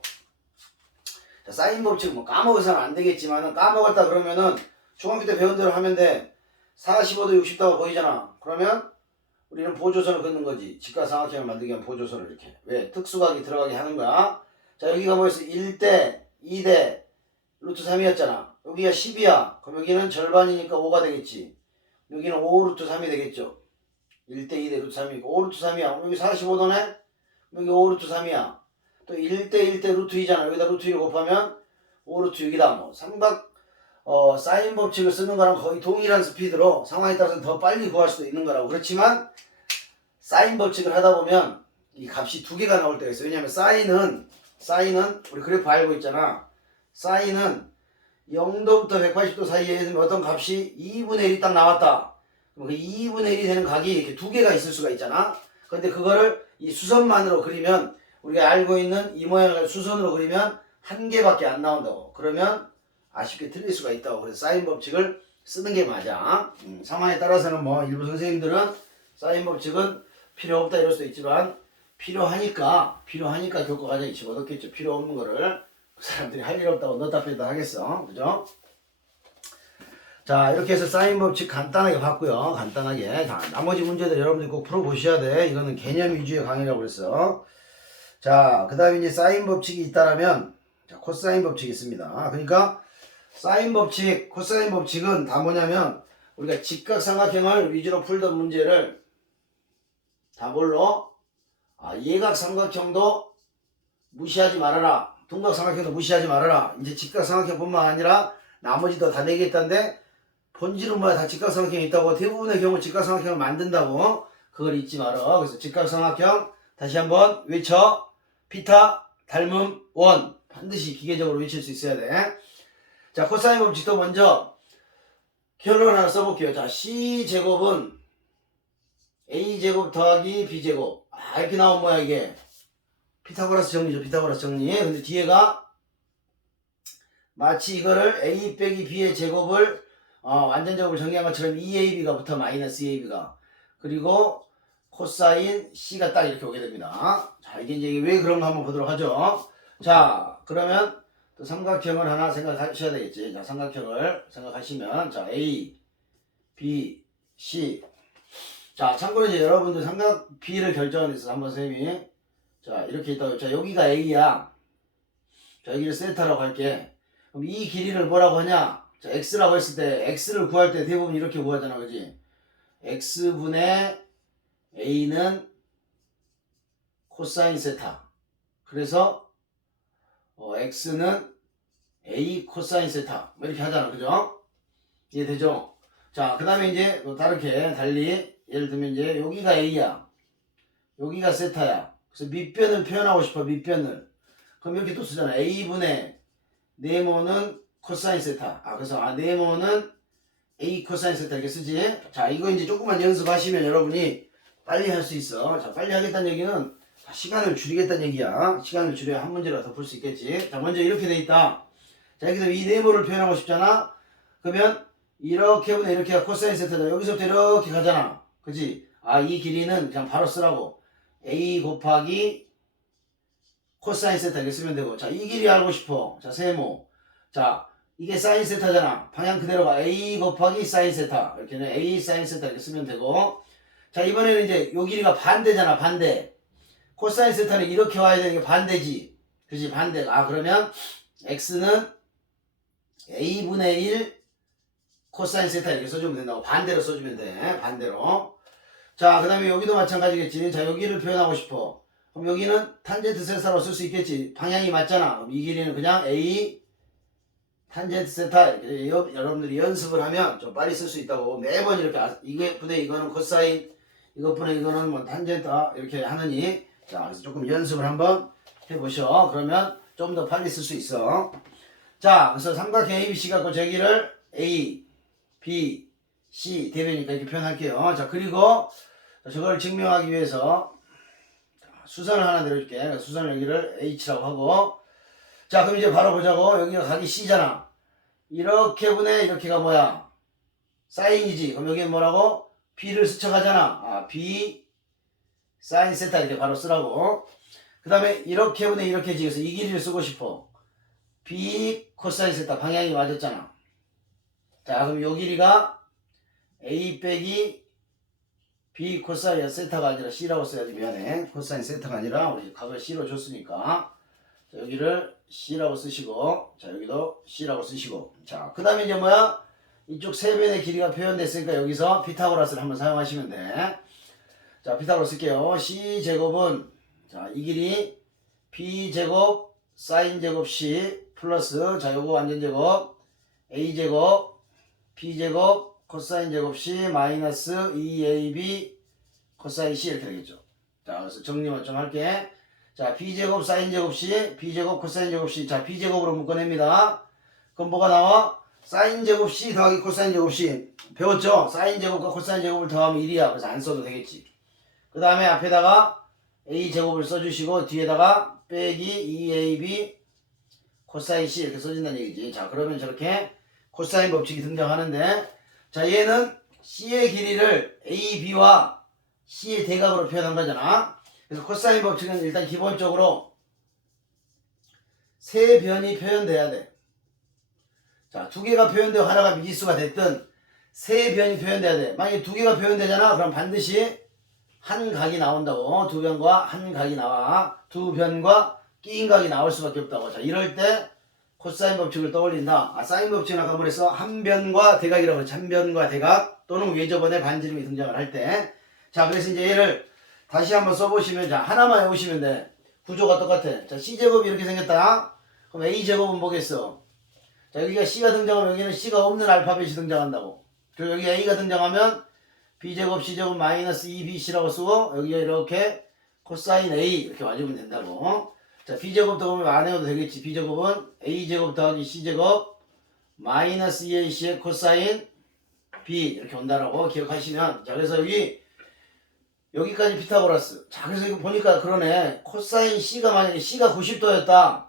자, 사인 법칙 뭐 까먹어서는 안 되겠지만은 까먹었다 그러면은 중학교 때 배운 대로 하면 돼. 45도 60도가 보이잖아. 그러면 우리는 보조선을 긋는 거지. 직각삼각형을 만들기 위한 보조선을 이렇게. 왜? 특수각이 들어가게 하는 거야. 자, 여기가 뭐였어? 1대, 2대, 루트 3이었잖아. 여기가 10이야. 그럼 여기는 절반이니까 5가 되겠지. 여기는 5 루트 3이 되겠죠. 1대 2대 루트 3이고 5 루트 3이야. 여기 45도네? 여기 5 루트 3이야. 또 1대 1대 루트 2잖아. 여기다 루트 2를 곱하면 5 루트 6이다. 뭐 삼각 사인 법칙을 쓰는 거랑 거의 동일한 스피드로 상황에 따라서 더 빨리 구할 수도 있는 거라고. 그렇지만 사인 법칙을 하다 보면 이 값이 두 개가 나올 때가 있어요. 왜냐면 사인은 우리 그래프 알고 있잖아. 사인은 0도부터 180도 사이에 어떤 값이 2분의 1이 딱 나왔다. 그럼 그 2분의 1이 되는 각이 이렇게 두 개가 있을 수가 있잖아. 근데 그거를 이 수선만으로 그리면 우리가 알고 있는 이 모양을 수선으로 그리면 한 개밖에 안 나온다고. 그러면 아쉽게 틀릴 수가 있다고. 그래서 사인 법칙을 쓰는 게 맞아. 상황에 따라서는 뭐 일부 선생님들은 사인 법칙은 필요 없다 이럴 수도 있지만 필요하니까 교과 과정이 집어넣겠죠. 필요 없는 거를 그 사람들이 할 일 없다고 넣다 뺐다 하겠어. 그죠? 자, 이렇게 해서 사인 법칙 간단하게 봤고요. 간단하게. 자, 나머지 문제들 여러분들이 꼭 풀어보셔야 돼. 이거는 개념 위주의 강의라고 그랬어. 자, 그 다음에 이제 사인 법칙이 있다라면 자, 코사인 법칙이 있습니다. 그러니까 사인 법칙, 코사인 법칙은 다 뭐냐면 우리가 직각삼각형을 위주로 풀던 문제를 다 뭘로? 예각삼각형도 무시하지 말아라. 둔각삼각형도 무시하지 말아라. 이제 직각삼각형뿐만 아니라 나머지도 다 내겠다는데 본질은 뭐야? 다 직각삼각형이 있다고. 대부분의 경우 직각삼각형을 만든다고. 그걸 잊지 말아. 그래서 직각삼각형 다시 한번 외쳐. 피타 닮음 원. 반드시 기계적으로 외칠 수 있어야 돼. 자, 코사인 법칙도 먼저 결론 하나 써볼게요. 자, C제곱은 A제곱 더하기 B제곱. 이렇게 나온 거야, 이게. 피타고라스 정리죠, 피타고라스 정리. 근데 뒤에가 마치 이거를 A 빼기 B의 제곱을, 완전제곱을 정리한 것처럼 2AB가 붙어, 마이너스 2AB가. 그리고 코사인 C가 딱 이렇게 오게 됩니다. 자, 이게 이제 왜 그런가 한번 보도록 하죠. 자, 그러면 또 삼각형을 하나 생각하셔야 되겠지. 자, 삼각형을 생각하시면, 자, A, B, C. 자, 참고로 이제 여러분들 삼각 B를 결정하는 데 있어서 한번 선생님이, 자, 이렇게 있다고. 자, 여기가 A야. 자, 여기를 세타라고 할게. 그럼 이 길이를 뭐라고 하냐? 자, X라고 했을 때, X를 구할 때 대부분 이렇게 구하잖아, 그지? X분의 A는 코사인 세타. 그래서, X는 A 코사인 세타. 뭐 이렇게 하잖아, 그죠? 이해되죠? 자, 그 다음에 이제 또 다르게, 달리, 예를 들면 이제 여기가 A야. 여기가 세타야. 그래서 밑변을 표현하고 싶어, 밑변을. 그럼 이렇게 또 쓰잖아. A분의 네모는 코사인 세타. 그래서 네모는 A 코사인 세타 이렇게 쓰지. 자, 이거 이제 조금만 연습하시면 여러분이 빨리 할 수 있어. 자, 빨리 하겠다는 얘기는 시간을 줄이겠다는 얘기야. 시간을 줄여야 한 문제라도 더 풀 수 있겠지. 자, 먼저 이렇게 돼 있다. 자, 여기서 이 네모를 표현하고 싶잖아. 그러면 이렇게 보면 이렇게 코사인 세타다. 여기서부터 이렇게 가잖아. 그치? 이 길이는 그냥 바로 쓰라고. A 곱하기 코사인 세타 이렇게 쓰면 되고. 자, 이 길이 알고 싶어. 자, 세모. 자, 이게 사인 세타잖아. 방향 그대로 가. A 곱하기 사인 세타. 이렇게는 A 사인 세타 이렇게 쓰면 되고. 자, 이번에는 이제 요 길이가 반대잖아. 반대. 코사인 세타는 이렇게 와야 되는 게 반대지. 그치? 반대. 그러면 X는 A분의 1 코사인 세타 이렇게 써주면 된다고. 반대로 써주면 돼. 반대로. 자, 그 다음에 여기도 마찬가지겠지. 자, 여기를 표현하고 싶어. 그럼 여기는 탄젠트 세타로 쓸 수 있겠지. 방향이 맞잖아. 그럼 이 길이는 그냥 A 탄젠트 세타. 이렇게 여러분들이 연습을 하면 좀 빨리 쓸 수 있다고. 매번 이렇게 이것분의 이거는 코사인, 이것분의 이거는 뭐 탄젠트 이렇게 하느니. 자, 그래서 조금 연습을 한번 해보셔. 그러면 좀 더 빨리 쓸 수 있어. 자, 그래서 삼각형 ABC 갖고 저기를 A, B, C 대변이니까 이렇게 표현할게요. 자, 그리고 저걸 증명하기 위해서 수선을 하나 내려줄게. 수선을 여기를 H라고 하고. 자, 그럼 이제 바로 보자고. 여기가 각이 C잖아. 이렇게 분의 이렇게가 뭐야? 사인이지. 그럼 여기는 뭐라고? B를 스쳐가잖아. B 사인 세타 이렇게 바로 쓰라고. 그 다음에 이렇게 분의 이렇게지. 그래서 이 길이를 쓰고 싶어. B 코사인 세타 방향이 맞았잖아. 자, 그럼 요 길이가 A 빼기 B 코사인 세타가 아니라 C라고 써야지. 미안해. 코사인 세타가 아니라 우리 각을 C로 줬으니까. 자, 여기를 C라고 쓰시고, 자, 여기도 C라고 쓰시고. 자, 그 다음에 이제 뭐야? 이쪽 세 변의 길이가 표현됐으니까 여기서 피타고라스를 한번 사용하시면 돼. 자, 피타고라스 쓸게요. C제곱은, 자, 이 길이 B제곱 사인제곱 C 플러스, 자, 요거 완전제곱 A제곱 B제곱 코사인제곱 C 마이너스 2AB 코사인 C 이렇게 되겠죠. 자, 그래서 정리만 좀 할게. 자, B제곱 사인제곱 C B제곱 코사인제곱 C. 자, B제곱으로 묶어냅니다. 그럼 뭐가 나와? 사인제곱 C 더하기 코사인제곱 C. 배웠죠? 사인제곱과 코사인제곱을 더하면 1이야. 그래서 안 써도 되겠지. 그 다음에 앞에다가 A제곱을 써주시고 뒤에다가 빼기 2AB 코사인 C 이렇게 써준다는 얘기지. 자, 그러면 저렇게 코사인 법칙이 등장하는데, 자, 얘는 C의 길이를 A, B와 C의 대각으로 표현한 거잖아. 그래서 코사인 법칙은 일단 기본적으로 세 변이 표현돼야 돼. 자, 두 개가 표현되고 하나가 미지수가 됐든 세 변이 표현돼야 돼. 만약에 두 개가 표현되잖아. 그럼 반드시 한 각이 나온다고. 두 변과 한 각이 나와. 두 변과 끼인 각이 나올 수밖에 없다고. 자, 이럴 때 코사인 법칙을 떠올린다. 아, 사인 법칙은 아까 뭐랬어? 한 변과 대각이라고 그랬지. 한 변과 대각 또는 외접원의 반지름이 등장을 할 때. 자, 그래서 이제 얘를 다시 한번 써보시면, 자, 하나만 해보시면 돼. 구조가 똑같아. 자, C제곱이 이렇게 생겼다. 그럼 A제곱은 뭐겠어? 자, 여기가 C가 등장하면 여기는 C가 없는 알파벳이 등장한다고. 그리고 여기 A가 등장하면 B제곱 C제곱 마이너스 2BC라고 쓰고 여기에 이렇게 코사인 A 이렇게 와주면 된다고. 자, B제곱 더하면 안 해도 되겠지. B제곱은 A제곱 더하기 C제곱 마이너스 2AC의 코사인 B 이렇게 온다라고 기억하시면, 자, 그래서 여기까지 피타고라스. 자, 그래서 이거 보니까 그러네. 코사인 C가 만약에 C가 90도였다.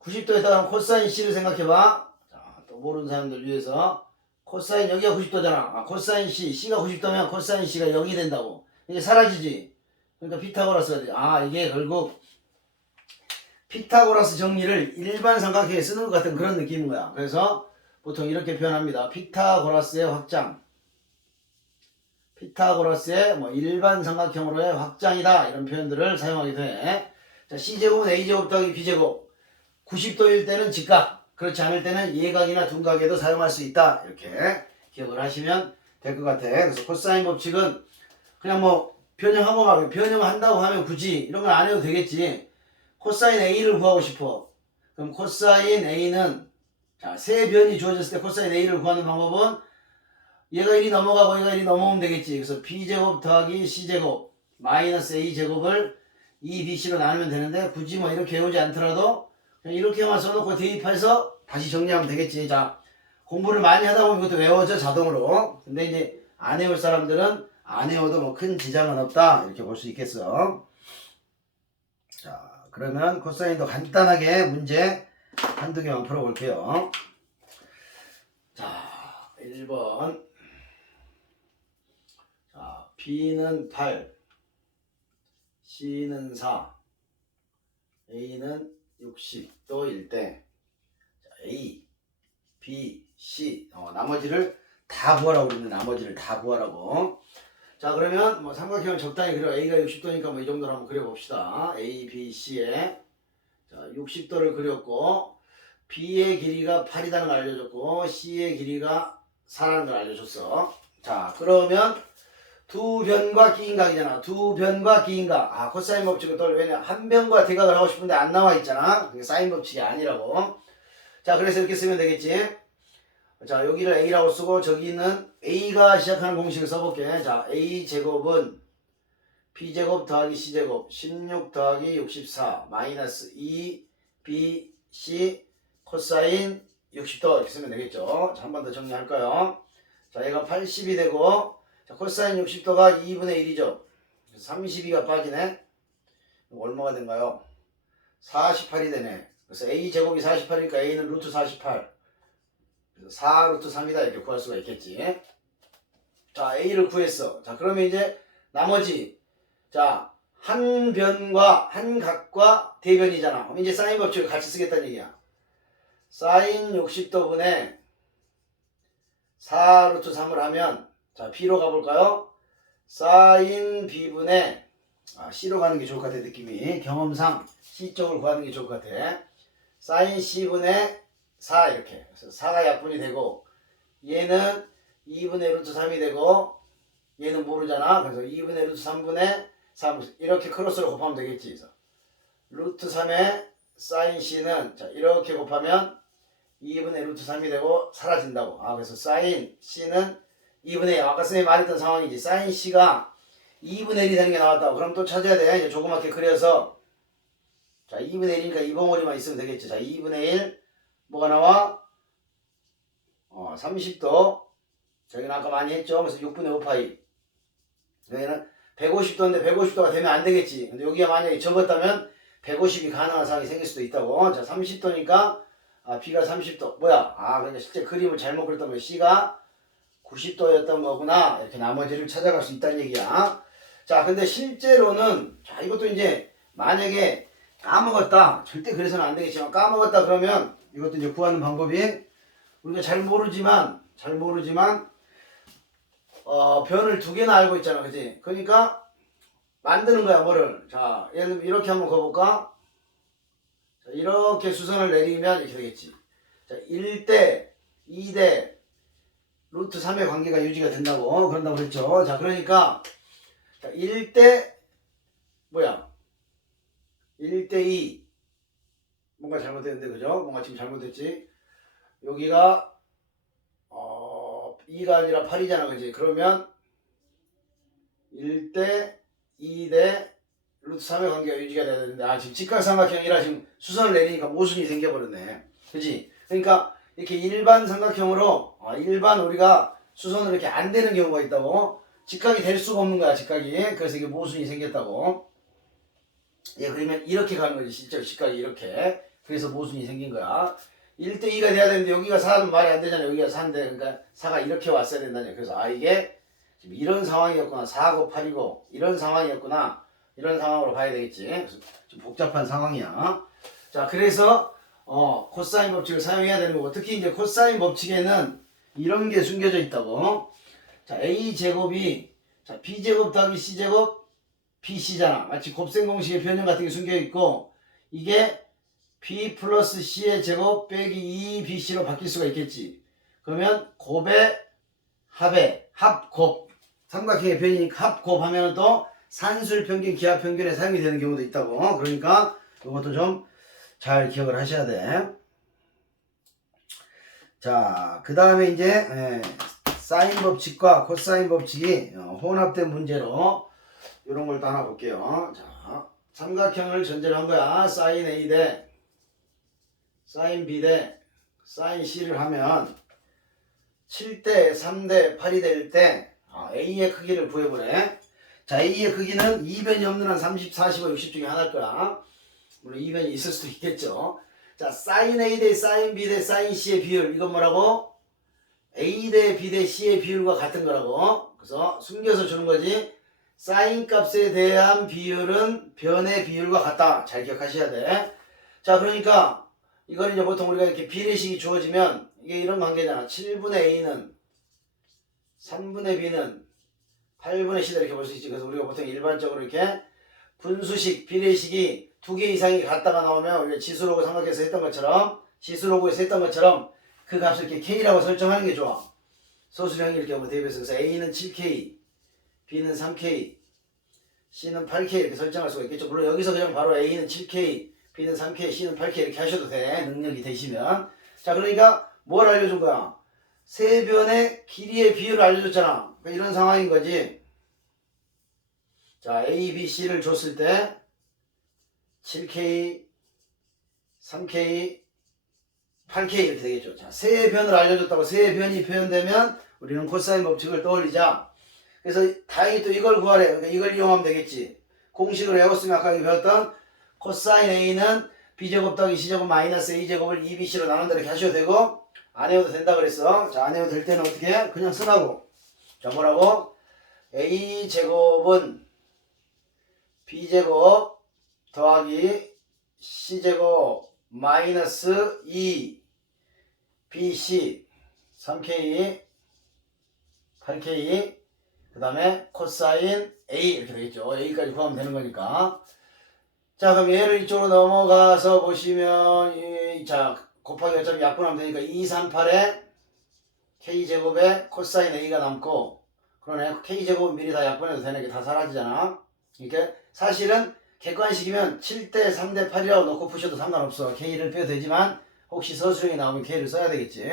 90도였다 그러면 코사인 C를 생각해봐. 자, 또 모르는 사람들 위해서. 코사인 여기가 90도잖아. 아, 코사인 C. C가 90도면 코사인 C가 0이 된다고. 이게 사라지지. 그러니까 피타고라스가 돼. 아, 이게 결국 피타고라스 정리를 일반 삼각형에 쓰는 것 같은 그런 느낌인 거야. 그래서 보통 이렇게 표현합니다. 피타고라스의 확장. 피타고라스의 뭐 일반 삼각형으로의 확장이다. 이런 표현들을 사용하게 돼. 자, C제곱은 A제곱 더하기 B제곱. 90도일 때는 직각. 그렇지 않을 때는 예각이나 둔각에도 사용할 수 있다. 이렇게 기억을 하시면 될 것 같아. 그래서 코사인 법칙은 그냥 뭐 변형하고 막 변형한다고 하면 굳이 이런 건 안 해도 되겠지. 코사인 A를 구하고 싶어. 그럼 코사인 A는, 자, 세 변이 주어졌을 때 코사인 A를 구하는 방법은 얘가 1이 넘어가고 얘가 1이 넘어오면 되겠지. 그래서 B제곱 더하기 C제곱 마이너스 A제곱을 2BC로 나누면 되는데 굳이 뭐 이렇게 외우지 않더라도 그냥 이렇게만 써놓고 대입해서 다시 정리하면 되겠지. 자, 공부를 많이 하다 보면 이것도 외워져 자동으로. 근데 이제 안 외울 사람들은 안 외워도 뭐 큰 지장은 없다. 이렇게 볼 수 있겠어. 자, 그러면 코사인도 간단하게 문제 한두 개만 풀어볼게요. 자, 1번. 자, B는 8, C는 4, A는 60도일 때 A, B, C 나머지를 다 구하라고 그러는 나머지를 다 구하라고. 자, 그러면 뭐 삼각형을 적당히 그려. A가 60도니까 뭐 이 정도로 한번 그려봅시다. A, B, C에 자 60도를 그렸고 B의 길이가 8이라는 걸 알려줬고 C의 길이가 4라는 걸 알려줬어. 자, 그러면 두 변과 기인각이잖아. 두 변과 기인각. 아, 코사인 법칙을 떠올려. 왜냐, 한 변과 대각을 하고 싶은데 안 나와 있잖아. 그게 사인 법칙이 아니라고. 자, 그래서 이렇게 쓰면 되겠지. 자, 여기를 A라고 쓰고 저기는 A가 시작하는 공식을 써볼게. 자, A제곱은 B제곱 더하기 C제곱 16 더하기 64 마이너스 2BC 코사인 60도 이렇게 쓰면 되겠죠. 자, 한 번 더 정리할까요? 자, 얘가 80이 되고 자, 코사인 60도가 2분의 1이죠. 32가 빠지네. 얼마가 된가요? 48이 되네. 그래서 A제곱이 48이니까 A는 루트 48. 그래서 4 루트 3이다 이렇게 구할 수가 있겠지. 자, A를 구했어. 자, 그러면 이제 나머지 자, 한 변과 한 각과 대변이잖아. 그럼 이제 사인 법칙을 같이 쓰겠다는 얘기야. 사인 60도분의 4 루트 3을 하면 자 B로 가볼까요? 사인 B분의 C로 가는 게 좋을 것 같아. 느낌이 경험상 C 쪽을 구하는 게 좋을 것 같아. 사인 C분의 4 이렇게. 그래서 4가 약분이 되고 얘는 2분의 루트 3이 되고 얘는 모르잖아. 그래서 2분의 루트 3분의 3 이렇게 크로스로 곱하면 되겠지. 그래서 루트 3의 사인 C는 자 이렇게 곱하면 2분의 루트 3이 되고 사라진다고. 그래서 사인 C는 2분의 1. 아까 선생님이 말했던 상황이지. 사인 C가 2분의 1이 되는 게 나왔다고. 그럼 또 찾아야 돼. 이제 조그맣게 그려서 자 2분의 1이니까 이 벙어리만 있으면 되겠지. 자 2분의 1 뭐가 나와? 30도. 저기는 아까 많이 했죠. 그래서 6분의 5파이. 여기는 150도인데 150도가 되면 안 되겠지. 근데 여기가 만약에 적었다면 150이 가능한 상황이 생길 수도 있다고. 자 30도니까 B가 30도. 뭐야? 그러니까 실제 그림을 잘못 그렸던 거야. C가 90도였던 거구나. 이렇게 나머지를 찾아갈 수 있다는 얘기야. 자, 근데 실제로는 자 이것도 이제 만약에 까먹었다. 절대 그래서는 안 되겠지만 까먹었다 그러면 이것도 이제 구하는 방법이 우리가 잘 모르지만 변을 두 개나 알고 있잖아. 그지? 그러니까 만드는 거야, 뭐를. 자, 예를 들면 이렇게 한번 그어볼까? 자, 이렇게 수선을 내리면 이렇게 되겠지. 자, 1대 2대 루트 3의 관계가 유지가 된다고 그런다고 그랬죠. 자, 그러니까 자, 1대 뭐야? 1대 2 뭔가 잘못됐는데 그죠? 뭔가 지금 잘못됐지. 여기가 2가 아니라 8이잖아. 그지? 그러면 1대 2대 루트 3의 관계가 유지가 돼야 되는데 지금 직각삼각형이라 지금 수선을 내리니까 모순이 생겨버렸네. 그지? 그러니까 이렇게 일반 삼각형으로 일반 우리가 수선을 이렇게 안 되는 경우가 있다고. 직각이 될 수가 없는 거야. 직각이. 그래서 이게 모순이 생겼다고. 그러면 이렇게 가는 거지. 실제로 직각이 이렇게. 그래서 모순이 생긴 거야. 1대 2가 돼야 되는데 여기가 4는 말이 안 되잖아. 여기가 4인데 그러니까 4가 이렇게 왔어야 된다냐. 그래서 이게 지금 이런 상황이었구나. 4고 8이고 이런 상황이었구나. 이런 상황으로 봐야 되겠지. 그래서 좀 복잡한 상황이야. 자, 그래서 코사인 법칙을 사용해야 되는 거고, 특히 이제 코사인 법칙에는 이런 게 숨겨져 있다고. 자, A 제곱이 자 B 제곱 더하기 C 제곱 BC잖아. 마치 곱셈 공식의 변형 같은 게 숨겨 있고, 이게 B 플러스 C의 제곱 빼기 2BC로 바뀔 수가 있겠지. 그러면 곱의 합의 합곱 삼각형의 변이니까 합곱 하면은 또 산술 평균 기하 평균에 사용이 되는 경우도 있다고. 그러니까 이것도 좀 잘 기억을 하셔야 돼. 자, 그 다음에 이제 사인 법칙과 코사인 법칙이 혼합된 문제로 이런 걸 또 하나 볼게요. 자, 삼각형을 전제로 한 거야. 사인 A 대 사인 B 대 사인 C를 하면 7대 3대 8이 될 때 A의 크기를 구해보래. 자, A의 크기는 이변이 없는 한 30, 45, 60 중에 하나일 거야. 물론 이변이 있을 수도 있겠죠. 자, 사인 A 대 사인 B 대 사인 C의 비율, 이건 뭐라고? A 대 B 대 C의 비율과 같은 거라고. 그래서 숨겨서 주는 거지. 사인 값에 대한 비율은 변의 비율과 같다. 잘 기억하셔야 돼. 자, 그러니까 이건 이제 보통 우리가 이렇게 비례식이 주어지면 이게 이런 관계잖아. 7분의 A는 3분의 B는 8분의 C다 이렇게 볼 수 있지. 그래서 우리가 보통 일반적으로 이렇게 분수식, 비례식이 두 개 이상이 같다가 나오면 우리가 지수로그 삼각에서 했던 것처럼 그 값을 이렇게 K라고 설정하는 게 좋아. 소수령일 경우 대비해서. 그래서 A는 7K, B는 3K, C는 8K 이렇게 설정할 수가 있겠죠. 물론 여기서 그냥 바로 A는 7K, B는 3K, C는 8K 이렇게 하셔도 돼. 능력이 되시면. 자, 그러니까 뭘 알려준 거야? 세 변의 길이의 비율을 알려줬잖아. 그러니까 이런 상황인 거지. 자, A, B, C를 줬을 때 7K, 3K, 8K 이렇게 되겠죠. 자, 세 변을 알려줬다고 세 변이 표현되면 우리는 코사인 법칙을 떠올리자. 그래서 다행히 또 이걸 구하래. 그러니까 이걸 이용하면 되겠지. 공식을 외웠으면 아까 배웠던 코사인 A는 B제곱 더하기 C제곱 마이너스 A제곱을 2BC로 나눈다 이렇게 하셔도 되고, 안 해도 된다 그랬어. 자, 안 해도 될 때는 어떻게 해? 그냥 쓰라고. 자, 뭐라고? A제곱은 b제곱 더하기 c제곱 마이너스 2 bc 3k 8k 그 다음에 코사인 a 이렇게 되겠죠. a까지 구하면 되는 거니까. 자, 그럼 얘를 이쪽으로 넘어가서 보시면 자 곱하기 어차피 약분하면 되니까 238에 k제곱에 코사인 a가 남고, 그러네. k제곱은 미리 다 약분해도 되네. 게 다 사라지잖아. 이렇게 사실은 객관식이면 7대 3대 8이라고 놓고 푸셔도 상관없어. k를 빼도 되지만 혹시 서술형이 나오면 k를 써야 되겠지.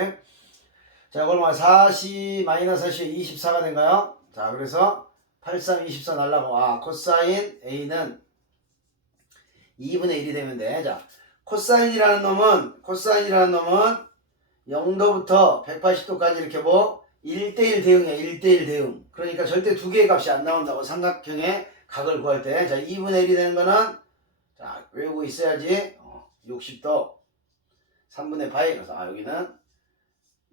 자, 그러면 4c 마이너스 4c 24가 된가요? 자, 그래서 83, 24 날라고, 코사인 a는 2분의 1이 되면 돼. 자, 코사인이라는 놈은 0도부터 180도까지 이렇게 1대1 대응이야. 1대1 대응. 그러니까 절대 두 개의 값이 안 나온다고, 삼각형의 각을 구할 때. 자, 2분의 1이 되는 거는, 자, 외우고 있어야지. 60도 3분의 파이. 그래서 여기는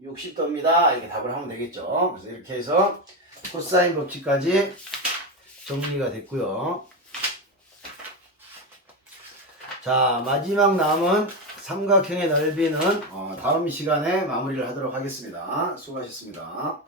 60도입니다. 이렇게 답을 하면 되겠죠. 그래서 이렇게 해서 코사인 법칙까지 정리가 됐고요. 자, 마지막 남은 삼각형의 넓이는 다음 시간에 마무리를 하도록 하겠습니다. 수고하셨습니다.